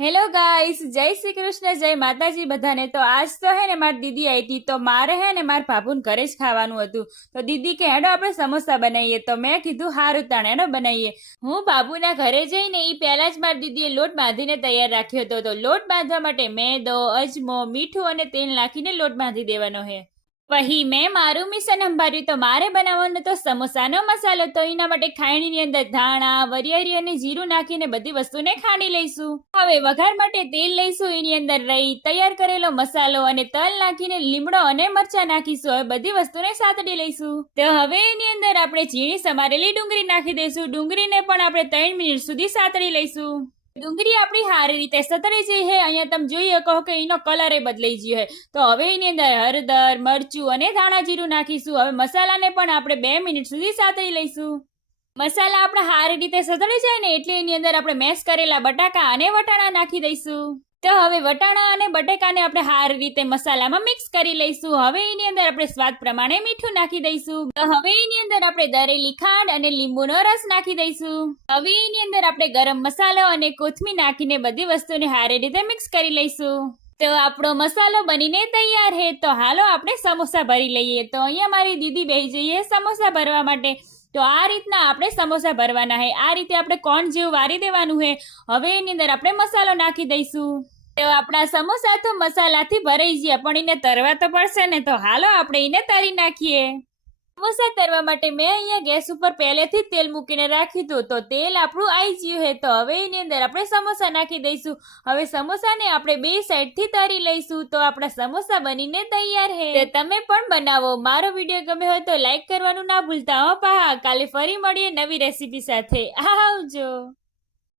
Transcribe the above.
Hello guys, જય શ્રી કૃષ્ણ, જય માતાજી બધાને। તો આજ તો હે ને મારી દીદી આવી હતી, તો મારે હે ને મારા ભાભુને ઘરે જ ખાવાનું હતું। તો દીદી કે હેડો આપણે સમોસા બનાવીએ, તો મેં કીધું હારું તાણ હેડો બનાવીએ। હું ભાભુના ઘરે જઈને એ પહેલા જ મારી દીદીએ લોટ બાંધીને તૈયાર રાખ્યો હતો। તો લોટ બાંધવા માટે મેદો, અજમો, મીઠું અને તેલ નાખીને લોટ બાંધી દેવાનો હે। વહી મેં મારું મિશન સંભાળ્યું। તો મારે બનાવવાનો તો સમોસાનો મસાલો। તો એના માટે ખાયણીની અંદર ધાણા, વરિયાળી અને જીરું નાખીને બધી વસ્તુને ખાંડી લઈશું। હવે વઘાર માટે તેલ લઈશું, એની અંદર રહી, તૈયાર કરેલો મસાલો અને તલ નાખીને લીમડો અને મરચા નાખીશું। હવે બધી વસ્તુને સાતડી લઈશું। તો હવે એની અંદર આપણે ઝીણી સમારેલી ડુંગળી નાખી દઈશું। ડુંગળીને પણ આપણે 3 મિનિટ સુધી સાતડી લઈશું। ડુંગળી આપણી સારી રીતે સતળી જઈ છે। અહીંયા તમે જોઈ શકો કે એનો કલર બદલાઈ ગયો છે। તો હવે એની અંદર હળદર, મરચું અને ધાણા જીરું નાખીશું। હવે મસાલાને પણ આપણે 2 મિનિટ સુધી સાતળી લઈશું। મસાલા આપણે સારી રીતે સતળી જાય ને એટલે એની અંદર આપણે મેશ કરેલા બટાકા અને વટાણા નાખી દઈશું। તો હવે વટાણા અને બટેકાને આપણે સારી રીતે મસાલામાં મિક્સ કરી લઈશું। હવે એની અંદર આપણે સ્વાદ પ્રમાણે મીઠું નાખી દઈશું। તો હવે એની અંદર આપણે દરેલી ખાંડ અને લીંબુનો રસ નાખી દઈશું। હવે એની અંદર આપણે ગરમ મસાલો અને કોથમીર નાખીને બધી વસ્તુને સારી રીતે મિક્સ કરી લઈશું। તો આપણો મસાલો બનીને તૈયાર છે। તો હાલો આપણે સમોસા ભરી લઈએ। તો અહીંયા મારી દીદી બેસી જઈએ સમોસા ભરવા માટે। તો આ રીતના આપણે સમોસા ભરવાના છે। આ રીતે આપણે કોણ જેવું વારી દેવાનું છે। હવે એની અંદર આપણે મસાલો નાખી દઈશું। તો આપણા સમોસા તો મસાલાથી ભરાઈ ગયા, પણ એને તરવા તો પડશે ને। તો હાલો આપણે એને તરી નાખીએ। સમોસા તરવા માટે મેં અહીંયા ગેસ ઉપર પહેલેથી જ તેલ મૂકીને રાખ્યું હતું। તો તેલ આપણું આવી ગયું છે। તો હવે એની અંદર આપણે સમોસા નાખી દઈશું। હવે સમોસાને આપણે 2 સાઈડથી તરી લઈશું। તો આપણા સમોસા બનીને તૈયાર છે। તમે પણ બનાવો। મારો વિડીયો ગમે હોય તો લાઈક કરવાનું ના ભૂલતા હો। કાલે ફરી મળીએ નવી રેસીપી સાથે। આવજો।